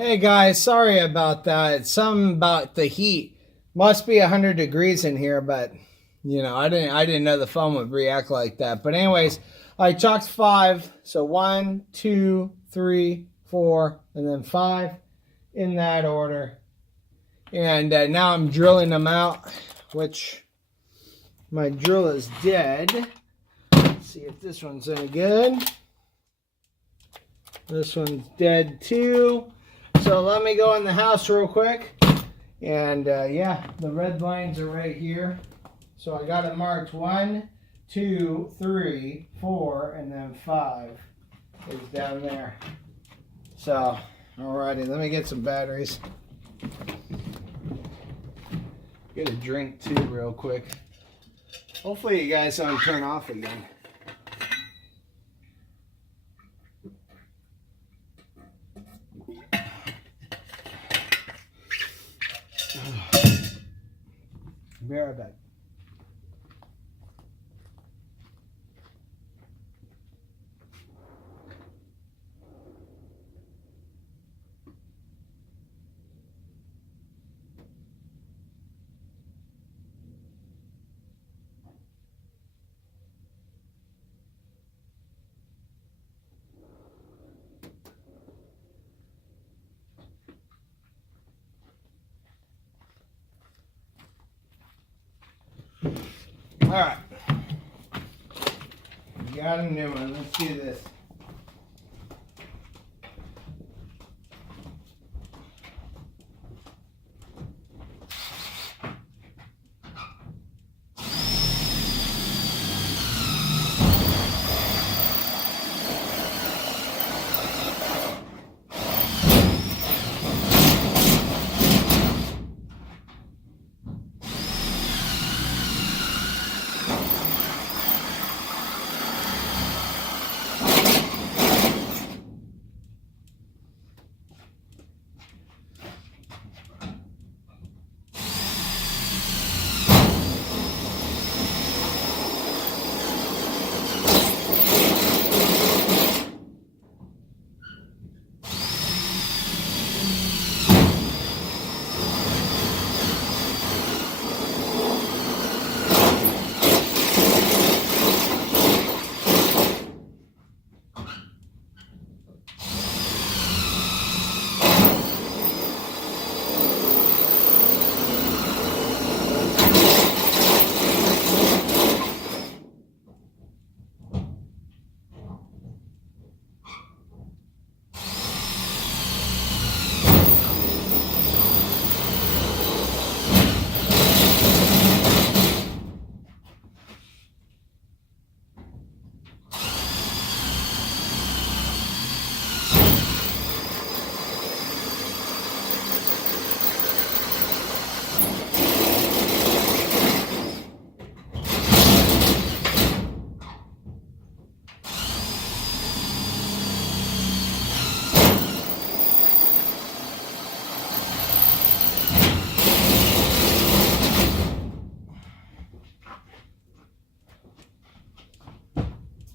Hey guys, sorry about that. It's something about the heat. Must be 100 degrees in here, but I didn't know the phone would react like that. But anyways, I chalked 5. So 1, 2, 3, 4, and then 5 in that order. And now I'm drilling them out, which my drill is dead. Let's see if this one's any good. This one's dead too. So let me go in the house real quick. And yeah, the red lines are right here. So I got it marked 1, 2, 3, 4, and then 5 is down there. So, alrighty, let me get some batteries. Get a drink too real quick. Hopefully you guys don't turn off again. Be right back. All right, got a new one. Let's do this.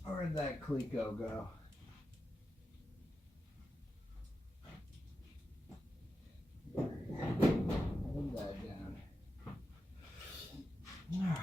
Where'd that Clico go? Put that down. All right.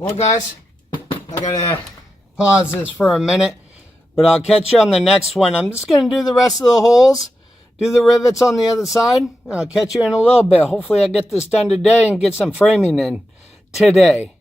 Well, guys, I gotta pause this for a minute, but I'll catch you on the next one. I'm just gonna do the rest of the holes, do the rivets on the other side. I'll catch you in a little bit. Hopefully I get this done today and get some framing in today.